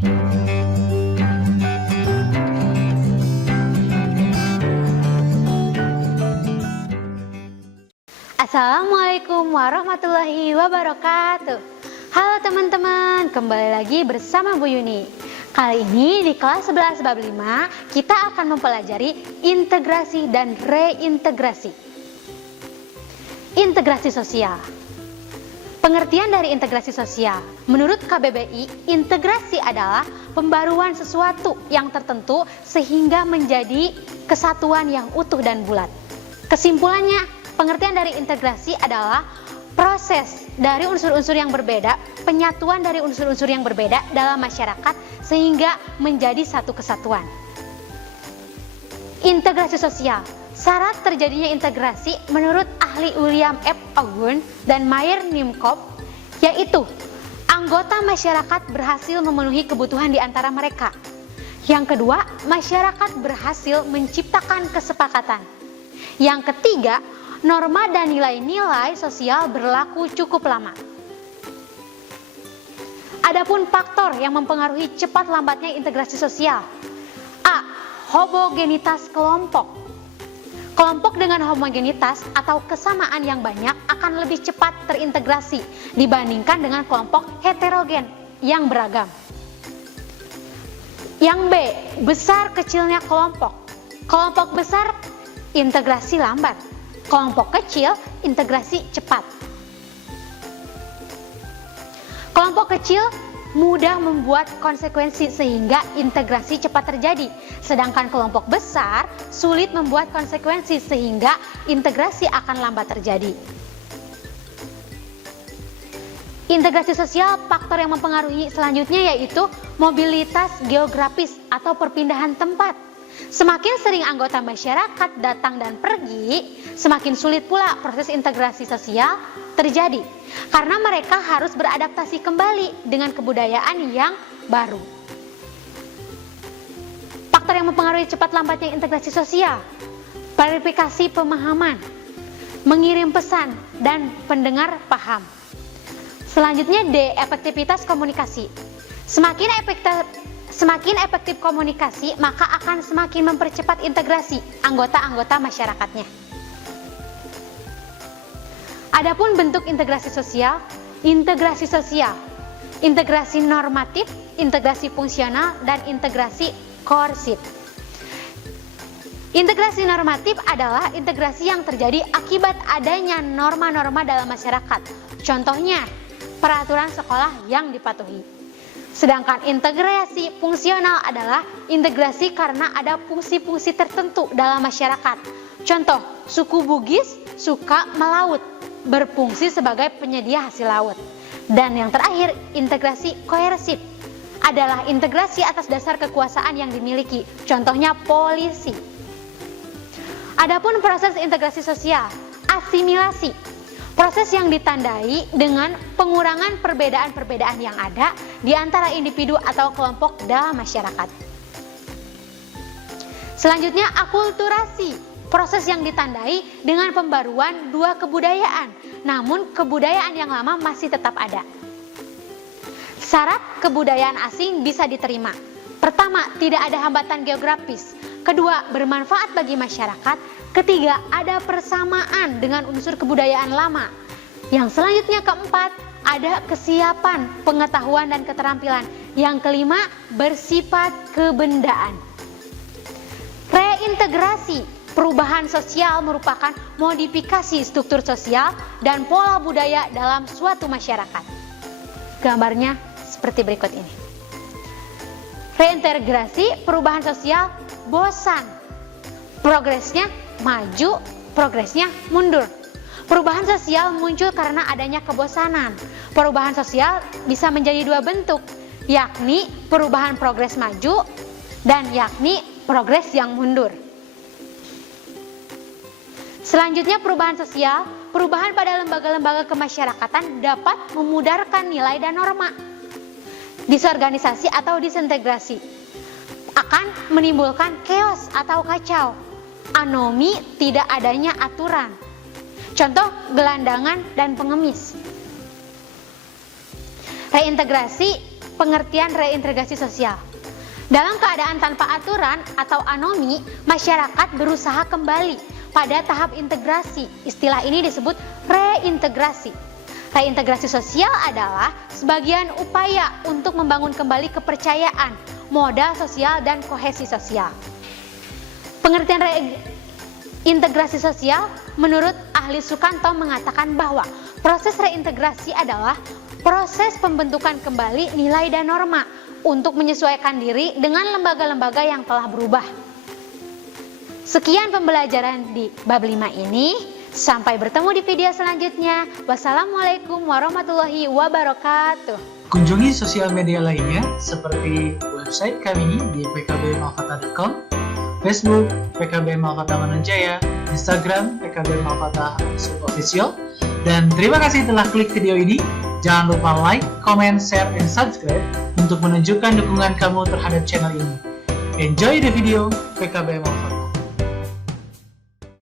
Assalamualaikum warahmatullahi wabarakatuh. Halo teman-teman, kembali lagi bersama Bu Yuni. Kali ini di kelas 11 bab 5 kita akan mempelajari integrasi dan reintegrasi. Integrasi sosial. Pengertian dari integrasi sosial. Menurut KBBI, integrasi adalah pembaruan sesuatu yang tertentu sehingga menjadi kesatuan yang utuh dan bulat. Kesimpulannya, pengertian dari integrasi adalah proses dari unsur-unsur yang berbeda, penyatuan dari unsur-unsur yang berbeda dalam masyarakat sehingga menjadi satu kesatuan. Integrasi sosial. Syarat terjadinya integrasi menurut ahli William F. Ogden dan Meyer Nimkov yaitu anggota masyarakat berhasil memenuhi kebutuhan di antara mereka. Yang kedua, masyarakat berhasil menciptakan kesepakatan. Yang ketiga, norma dan nilai-nilai sosial berlaku cukup lama. Adapun faktor yang mempengaruhi cepat lambatnya integrasi sosial. A. Homogenitas kelompok. Kelompok dengan homogenitas atau kesamaan yang banyak akan lebih cepat terintegrasi dibandingkan dengan kelompok heterogen yang beragam. Yang B. Besar kecilnya kelompok. Kelompok besar integrasi lambat. Kelompok kecil integrasi cepat. Kelompok kecil mudah membuat konsekuensi sehingga integrasi cepat terjadi. Sedangkan kelompok besar sulit membuat konsekuensi sehingga integrasi akan lambat terjadi. Integrasi sosial, faktor yang mempengaruhi selanjutnya yaitu mobilitas geografis atau perpindahan tempat. Semakin sering anggota masyarakat datang dan pergi, semakin sulit pula proses integrasi sosial terjadi karena mereka harus beradaptasi kembali dengan kebudayaan yang baru. Faktor yang mempengaruhi cepat lambatnya integrasi sosial, klarifikasi pemahaman, mengirim pesan dan pendengar paham. Selanjutnya D. Efektivitas komunikasi. Semakin efektif komunikasi, maka akan semakin mempercepat integrasi anggota-anggota masyarakatnya. Adapun bentuk integrasi sosial, integrasi normatif, integrasi fungsional, dan integrasi koersif. Integrasi normatif adalah integrasi yang terjadi akibat adanya norma-norma dalam masyarakat. Contohnya, peraturan sekolah yang dipatuhi. Sedangkan integrasi fungsional adalah integrasi karena ada fungsi-fungsi tertentu dalam masyarakat. Contoh, suku Bugis suka melaut, berfungsi sebagai penyedia hasil laut. Dan yang terakhir, integrasi koersif adalah integrasi atas dasar kekuasaan yang dimiliki. Contohnya polisi. Adapun proses integrasi sosial, asimilasi. Proses yang ditandai dengan pengurangan perbedaan-perbedaan yang ada di antara individu atau kelompok dalam masyarakat. Selanjutnya, akulturasi. Proses yang ditandai dengan pembaruan dua kebudayaan, namun kebudayaan yang lama masih tetap ada. Syarat kebudayaan asing bisa diterima. Pertama, tidak ada hambatan geografis. Kedua, bermanfaat bagi masyarakat. Ketiga, ada persamaan dengan unsur kebudayaan lama. Yang selanjutnya keempat, ada kesiapan, pengetahuan dan keterampilan. Yang kelima, bersifat kebendaan. Reintegrasi, perubahan sosial merupakan modifikasi struktur sosial dan pola budaya dalam suatu masyarakat. Gambarnya seperti berikut ini. Reintegrasi, perubahan sosial, bosan. Progresnya maju, progresnya mundur. Perubahan sosial muncul karena adanya kebosanan. Perubahan sosial bisa menjadi dua bentuk, yakni perubahan progres maju dan yakni progres yang mundur. Selanjutnya perubahan sosial, perubahan pada lembaga-lembaga kemasyarakatan dapat memudarkan nilai dan norma. Disorganisasi atau disintegrasi akan menimbulkan chaos atau kacau. Anomi, tidak adanya aturan. Contoh, gelandangan dan pengemis. Reintegrasi, pengertian reintegrasi sosial. Dalam keadaan tanpa aturan atau anomi, masyarakat berusaha kembali pada tahap integrasi. Istilah ini disebut reintegrasi. Reintegrasi sosial adalah sebagian upaya untuk membangun kembali kepercayaan, modal sosial, dan kohesi sosial. Pengertian reintegrasi sosial menurut ahli Sukanto mengatakan bahwa proses reintegrasi adalah proses pembentukan kembali nilai dan norma untuk menyesuaikan diri dengan lembaga-lembaga yang telah berubah. Sekian pembelajaran di bab 5 ini. Sampai bertemu di video selanjutnya. Wassalamualaikum warahmatullahi wabarakatuh. Kunjungi sosial media lainnya seperti website kami di pkbmalkata.com, Facebook PKB Malkata Manunjaya, Instagram PKB Malkata _official. Dan terima kasih telah klik video ini. Jangan lupa like, comment, share, dan subscribe untuk menunjukkan dukungan kamu terhadap channel ini. Enjoy the video PKB Malkata.